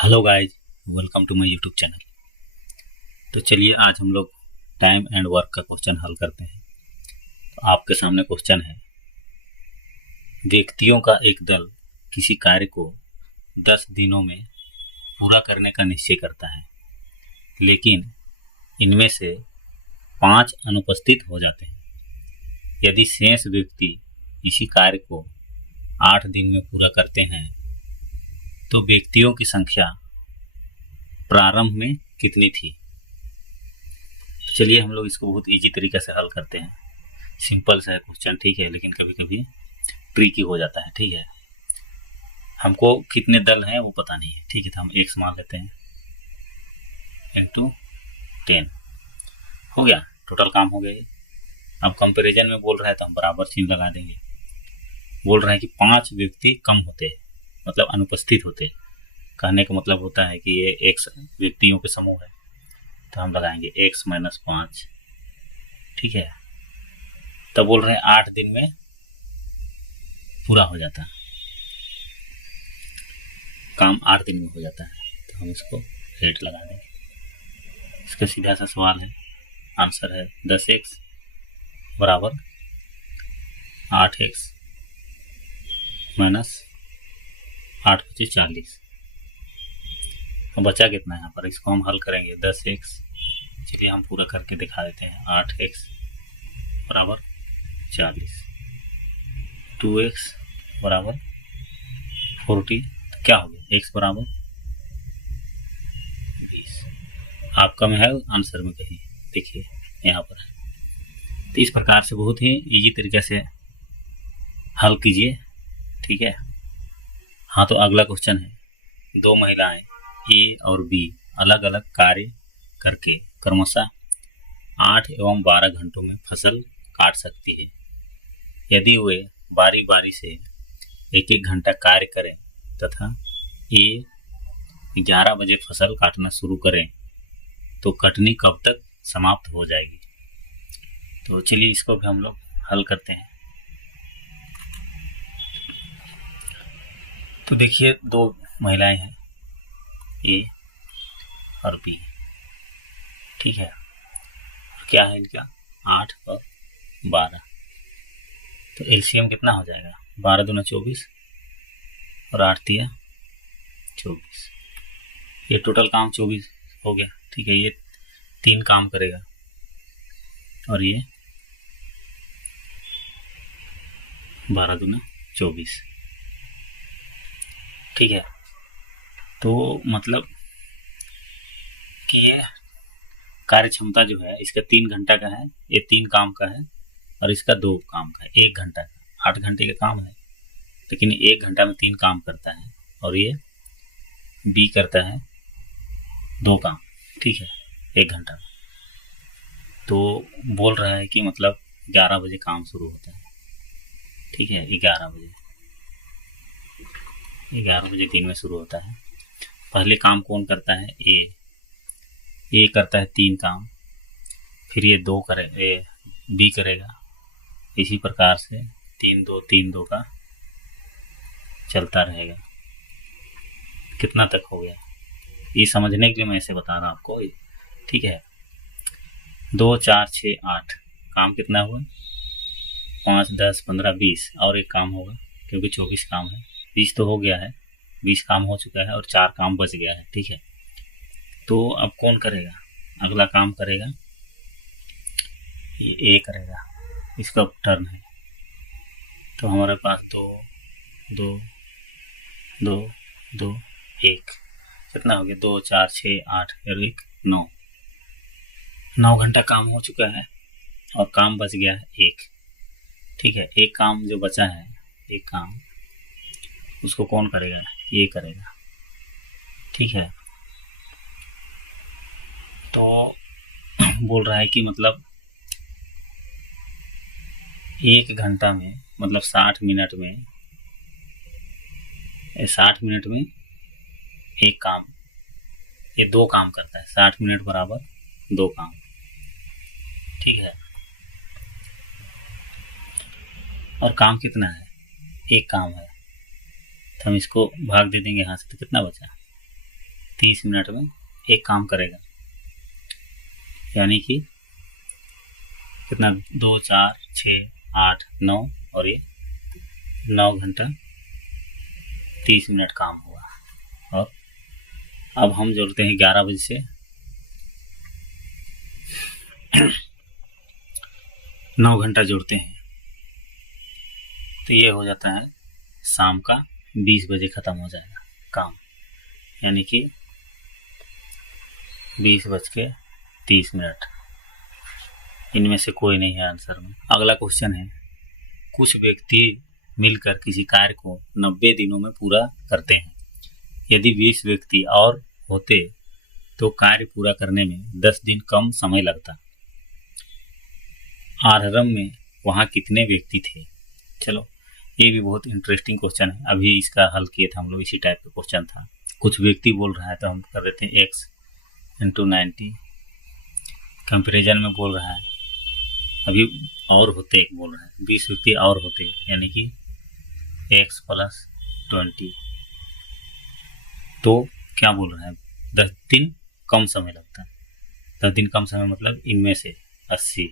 Hello guys, welcome to my YouTube channel. तो चलिए आज हम लोग टाइम एंड वर्क का क्वेश्चन हल करते हैं। तो आपके सामने क्वेश्चन है, व्यक्तियों का एक दल किसी कार्य को 10 दिनों में पूरा करने का निश्चय करता है, लेकिन इनमें से 5 अनुपस्थित हो जाते हैं। यदि शेष व्यक्ति इसी कार्य को 8 दिन में पूरा करते हैं तो व्यक्तियों की संख्या प्रारंभ में कितनी थी। चलिए हम लोग इसको बहुत इजी तरीके से हल करते हैं। सिंपल सा है क्वेश्चन, ठीक है, लेकिन कभी कभी ट्रिकी हो जाता है। ठीक है, हमको कितने दल हैं वो पता नहीं है, ठीक है, तो हम x मान लेते हैं इंटू 10 हो गया, टोटल काम हो गया। अब कंपैरिजन में बोल रहा है तो हम बराबर चिन्ह लगा देंगे। बोल रहा है कि 5 व्यक्ति कम होते हैं, मतलब अनुपस्थित होते हैं। कहने का मतलब होता है कि ये x व्यक्तियों के समूह है, तो हम लगाएंगे x - 5, ठीक है। तब बोल रहे हैं 8 दिन में पूरा हो जाता है, काम 8 दिन में हो जाता है, तो हम इसको रेट लगा देंगे। इसका सीधा सा सवाल है, आंसर है 10x बराबर 8x माइनस 8 × 5 = 40। अब बचा कितना है यहाँ पर, इसको हम हल करेंगे 10x। चलिए हम पूरा करके दिखा देते हैं। 8x बराबर 40, 2x बराबर 40, तो क्या हो गया, x बराबर 20। आपका में है आंसर में कहीं, देखिए यहाँ पर है। तो इस प्रकार से बहुत ही इजी तरीके से हल कीजिए, ठीक है। हाँ, तो अगला क्वेश्चन है, दो महिलाएं ए और बी अलग अलग कार्य करके क्रमशः 8 एवं 12 घंटों में फसल काट सकती है। यदि वे बारी बारी से एक एक घंटा कार्य करें तथा ए 11 बजे फसल काटना शुरू करें तो कटनी कब तक समाप्त हो जाएगी। तो चलिए इसको भी हम लोग हल करते हैं। तो देखिए दो महिलाएं हैं ए और बी, ठीक है, और क्या है इनका 8 और 12। तो एलसीएम कितना हो जाएगा, 12 दूना 24 और 8 तिया 24। ये टोटल काम 24 हो गया, ठीक है। ये 3 काम करेगा और ये 12 दूना 24, ठीक है। तो मतलब कि ये कार्य क्षमता जो है इसका 3 घंटा का है, ये 3 काम का है, और इसका 2 काम का है, 1 घंटा का। 8 घंटे का काम है, लेकिन 1 घंटा में 3 काम करता है, और ये बी करता है 2 काम, ठीक है, 1 घंटा। तो बोल रहा है कि मतलब 11 बजे काम शुरू होता है, ठीक है, 11 बजे दिन में शुरू होता है। पहले काम कौन करता है, ए करता है 3 काम, फिर ये 2 करे, बी करेगा। इसी प्रकार से 3 2 का चलता रहेगा। कितना तक हो गया, ये समझने के लिए मैं ऐसे बता रहा हूँ आपको, ठीक है। 2 4 6 8 काम कितना हुआ, 5 10 15 20, और एक काम होगा क्योंकि 24 काम है। 20 तो हो गया है, 20 काम हो चुका है और 4 काम बच गया है, ठीक है। तो अब कौन करेगा, अगला काम करेगा ये ए करेगा, इसका टर्न है। तो हमारे पास 2 2 2 2 1 कितना हो गया, 2 4 6 8 और 1 9 घंटा काम हो चुका है और काम बच गया है 1, ठीक है। एक काम जो बचा है, एक काम, उसको कौन करेगा, ये करेगा, ठीक है। तो बोल रहा है कि मतलब 1 घंटा में मतलब 60 मिनट में, 60 मिनट में एक काम, ये 2 काम करता है। 60 मिनट बराबर 2 काम, ठीक है। और काम कितना है, एक काम है, तो हम इसको भाग दे देंगे यहाँ से, तो कितना बचा, 30 मिनट में एक काम करेगा, यानी कि कितना, 2 4 6 8 9 और ये 9 घंटा 30 मिनट काम हुआ। और अब हम जोड़ते हैं 11 बजे से 9 घंटा जोड़ते हैं, तो ये हो जाता है शाम का 20 बजे ख़त्म हो जाएगा काम, यानी कि 20:30। इनमें से कोई नहीं है आंसर में। अगला क्वेश्चन है, कुछ व्यक्ति मिलकर किसी कार्य को 90 दिनों में पूरा करते हैं। यदि 20 व्यक्ति और होते तो कार्य पूरा करने में 10 दिन कम समय लगता। आरंभ में वहाँ कितने व्यक्ति थे? चलो, ये भी बहुत इंटरेस्टिंग क्वेश्चन है। अभी इसका हल किए थे हम लोग, इसी टाइप का क्वेश्चन था। कुछ व्यक्ति बोल रहा है तो हम कर देते हैं x × 90। कंपेरिजन में बोल रहा है, अभी और होते एक बोल रहा है, 20 व्यक्ति और होते, यानी कि x + 20। तो क्या बोल रहा है, 10 दिन कम समय लगता है। 10 दिन कम समय मतलब इनमें से 80,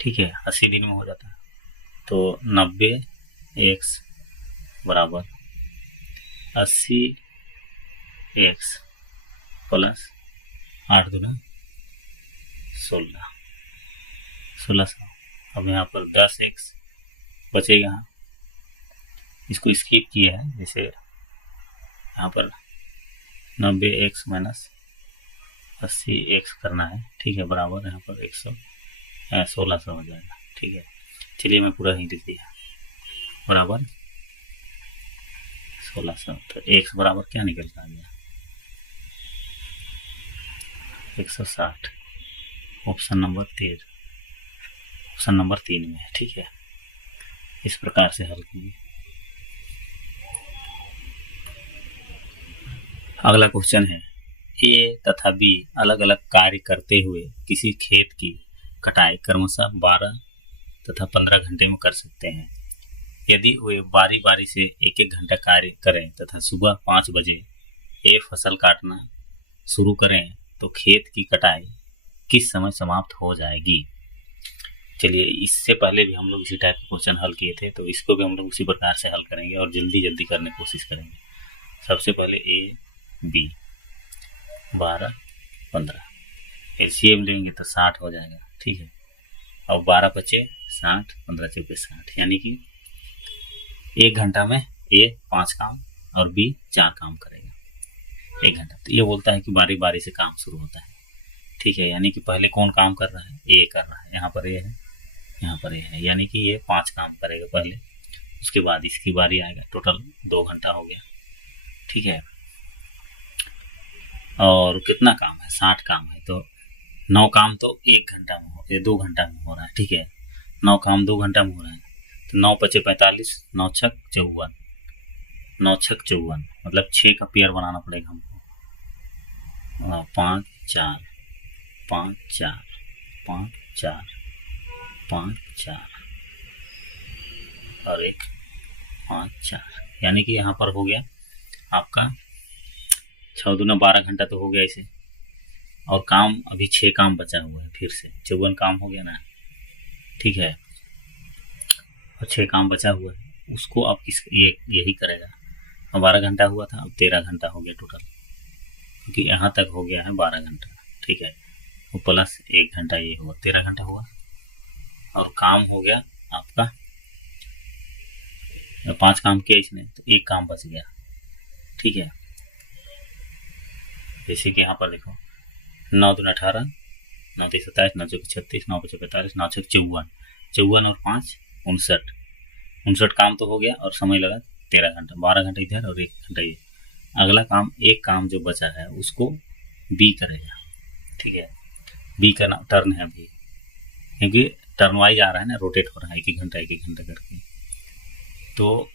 ठीक है, 80 दिन में हो जाता है। तो 90x = 80x + 8 दूना 1600। अब यहाँ पर 10x बचेगा, इसको स्किप किए हैं, जैसे यहाँ पर 90x - 80x करना है, ठीक है, बराबर यहाँ पर 1600 हो जाएगा, ठीक है। चलिए मैं पूरा ही लिख दिया, बराबर 1600। तो x बराबर क्या निकल के आ गया, 160। ऑप्शन नंबर 3 में है, ठीक है। इस प्रकार से हल कीजिए। अगला क्वेश्चन है, ए तथा बी अलग अलग कार्य करते हुए किसी खेत की कटाई क्रमशः 12 तथा 15 घंटे में कर सकते हैं। यदि वे बारी बारी से एक एक घंटा कार्य करें तथा सुबह 5 बजे ए फसल काटना शुरू करें तो खेत की कटाई किस समय समाप्त हो जाएगी? चलिए, इससे पहले भी हम लोग इसी टाइप के क्वेश्चन हल किए थे, तो इसको भी हम लोग उसी प्रकार से हल करेंगे और जल्दी जल्दी करने की कोशिश करेंगे। सबसे पहले ए बी 12 15 एलसीएम लेंगे तो 60 हो जाएगा, ठीक है। अब 12 × 5 = 60, 15 × 4 = 60, यानी कि 1 घंटा में ए 5 काम और बी 4 काम करेगा 1 घंटा। तो ये बोलता है कि बारी बारी से काम शुरू होता है, ठीक है, यानी कि पहले कौन काम कर रहा है, ए कर रहा है, यहाँ पर ए है, यहाँ पर ए है, यानी कि ये 5 काम करेगा पहले, उसके बाद इसकी बारी आएगा। टोटल 2 घंटा हो गया, ठीक है। और कितना काम है, 60 काम है, तो 9 काम तो 1 घंटा में हो, 2 घंटा में हो रहा है, ठीक है। 9 काम 2 घंटा में हो रहा है, तो 9 × 5 = 45, 9 × 6 = 54, 9 × 6 = 54, मतलब 6 का पेयर बनाना पड़ेगा हमको। 5 4 5 4 5 4 5 4 और 1 5 4, यानी कि यहाँ पर हो गया आपका 6 दूना 12 घंटा तो हो गया इसे। और काम अभी 6 काम बचा हुआ है, फिर से 54 काम हो गया ना, ठीक है। और 6 काम बचा हुआ है, उसको अब यही करेगा। 12 घंटा हुआ था, अब 13 घंटा हो गया टोटल, क्योंकि यहाँ तक हो गया है 12 घंटा, ठीक है। वो प्लस 1 घंटा ये हुआ, 13 घंटा हुआ। और काम हो गया आपका 5 काम किया इसने, तो 1 काम बच गया, ठीक है। जैसे कि यहाँ पर देखो, 9 दूना 18, 9 × 3 = 27, 9 × 4 = 36, 9 × 5 = 45, 9 × 6 = 54, 54 और 5 59, 59 काम तो हो गया और समय लगा 13 घंटा, 12 घंटा इधर और 1 घंटा ये। अगला काम, एक काम जो बचा है उसको बी करेगा, ठीक है। बी का टर्न है अभी, क्योंकि टर्न वाइज आ रहा है ना, रोटेट हो रहा है, 1 घंटा करके। तो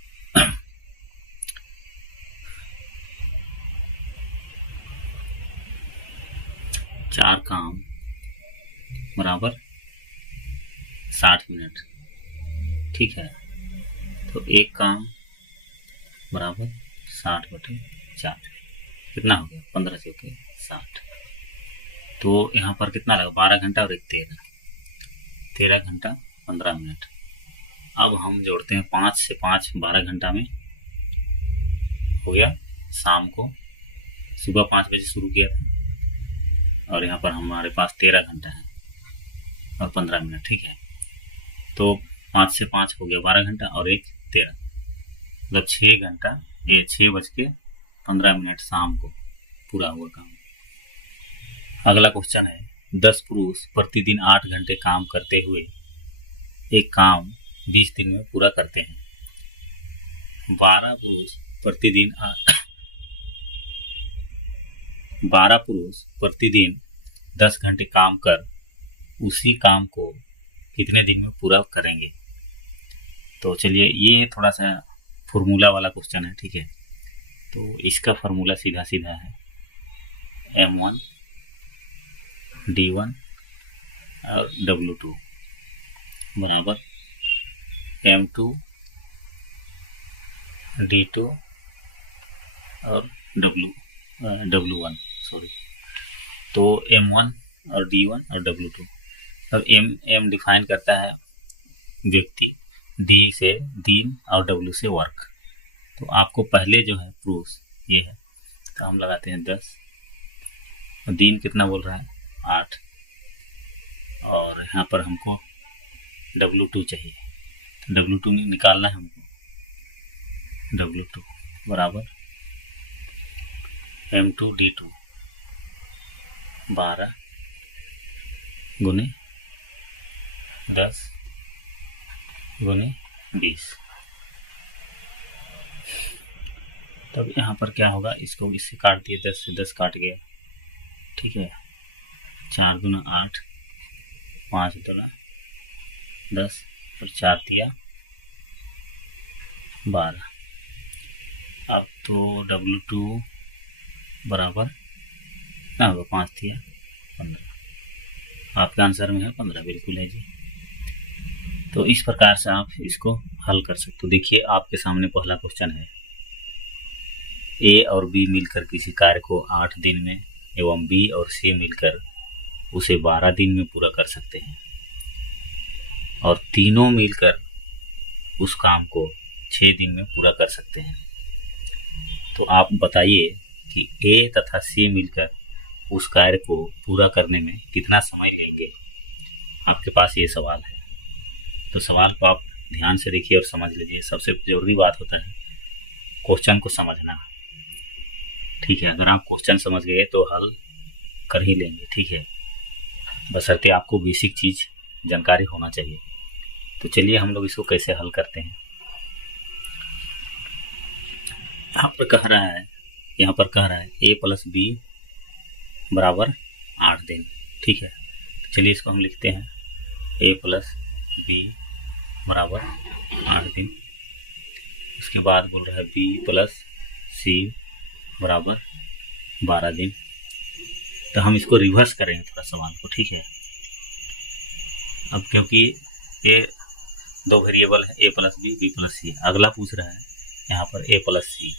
चार काम बराबर 60 मिनट, ठीक है। तो 1 काम बराबर 60/4, कितना हो गया 15 से के 60। तो यहाँ पर कितना लगा 12 घंटा और एक 13 घंटा 15 मिनट। अब हम जोड़ते हैं 5 से 5 12 घंटा में हो गया शाम को, सुबह 5 बजे शुरू किया था और यहाँ पर हमारे पास 13 घंटा है और 15 मिनट। ठीक है, तो 5 से 5 हो गया 12 घंटा और एक 13, मतलब 6 घंटा, ये 6:15 शाम को पूरा हुआ काम। अगला क्वेश्चन है 10 पुरुष प्रतिदिन 8 घंटे काम करते हुए एक काम 20 दिन में पूरा करते हैं। 12 पुरुष प्रतिदिन 10 घंटे काम कर उसी काम को कितने दिन में पूरा करेंगे। तो चलिए, ये थोड़ा सा फॉर्मूला वाला क्वेश्चन है। ठीक है, तो इसका फार्मूला सीधा सीधा है M1 D1 और W2 बराबर M2 D2 और W1 सॉरी। तो M1 और D1 और W2। अब M डिफाइन करता है व्यक्ति, D से दिन और W से वर्क। तो आपको पहले जो है प्रूफ ये है, तो हम लगाते हैं 10, दिन कितना बोल रहा है 8, और यहाँ पर हमको W2 चाहिए, तो W2 निकालना है हमको। W2 बराबर M2 D2 12 गुने 10 गुने 20। तब यहाँ पर क्या होगा, इसको इससे काट दिए, 10 से 10 काट गया। ठीक है, 4 दूना 8, 5 दूना 10 और 4 दिया 12। अब तो W2 बराबर क्या होगा, 5 दिया 15। आपका आंसर में है 15, बिल्कुल है जी। तो इस प्रकार से आप इसको हल कर सकते हो। देखिए, आपके सामने पहला क्वेश्चन है, A और B मिलकर किसी कार्य को 8 दिन में एवं B और C मिलकर उसे 12 दिन में पूरा कर सकते हैं, और तीनों मिलकर उस काम को 6 दिन में पूरा कर सकते हैं। तो आप बताइए कि A तथा C मिलकर उस कार्य को पूरा करने में कितना समय लेंगे। आपके पास ये सवाल है, तो सवाल को आप ध्यान से देखिए और समझ लीजिए। सबसे जरूरी बात होता है क्वेश्चन को समझना। ठीक है, अगर आप क्वेश्चन समझ गए तो हल कर ही लेंगे। ठीक है, बशर्ते आपको बेसिक चीज जानकारी होना चाहिए। तो चलिए हम लोग इसको कैसे हल करते हैं। यहाँ पर कह रहा है A प्लस B बराबर 8 दिन। ठीक है, तो चलिए इसको हम लिखते हैं A प्लस B बराबर 8 दिन। उसके बाद बोल रहा है B प्लस C बराबर 12 दिन। तो हम इसको रिवर्स करेंगे थोड़ा सवाल को। ठीक है, अब क्योंकि ये 2 वेरिएबल है, A plus B plus C, अगला पूछ रहा है यहाँ पर A प्लस C,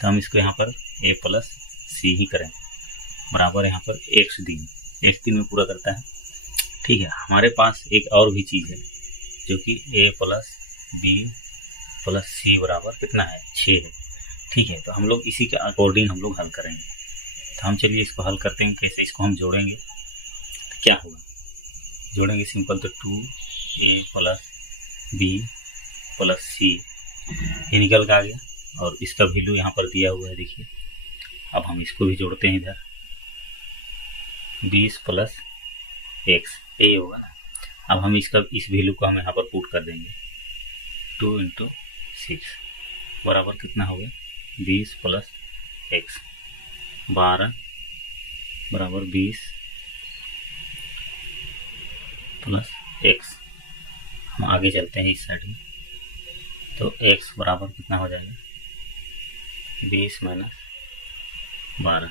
तो हम इसको यहाँ पर A प्लस C ही करें बराबर यहाँ पर x दिन में पूरा करता है। ठीक है, हमारे पास एक और भी चीज़ है जो कि A plus B plus C बराबर कितना है 6 है। ठीक है, तो हम लोग इसी के अकॉर्डिंग हम लोग हल करेंगे। तो हम चलिए इसको हल करते हैं। कैसे इसको हम जोड़ेंगे, तो क्या होगा, जोड़ेंगे सिंपल, तो 2A plus B plus C ये निकल के आ गया, और इसका वैल्यू यहाँ पर दिया हुआ है। देखिए, अब हम इसको भी जोड़ते हैं इधर, 20 प्लस x ये होगा ना। अब हम इस वैल्यू को हम यहाँ पर पुट कर देंगे, 2 × 6 बराबर कितना हो गया 20 प्लस x, 12 बराबर 20 प्लस x। हम आगे चलते हैं इस साइड में, तो x बराबर कितना हो जाएगा 20 माइनस 12,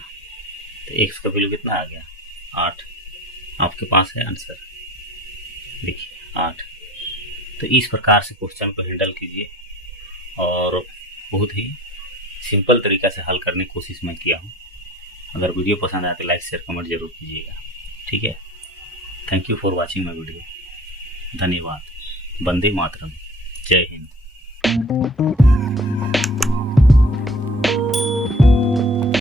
तो x का वैल्यू कितना आ गया 8। आपके पास है आंसर, देखिए 8। तो इस प्रकार से क्वेश्चन को हैंडल कीजिए और बहुत ही सिंपल तरीका से हल करने की कोशिश मैं किया हूँ। अगर वीडियो पसंद आए तो लाइक शेयर कमेंट जरूर कीजिएगा, ठीक है। Thank you for watching my video. धन्यवाद। वंदे मातरम। जय हिंद।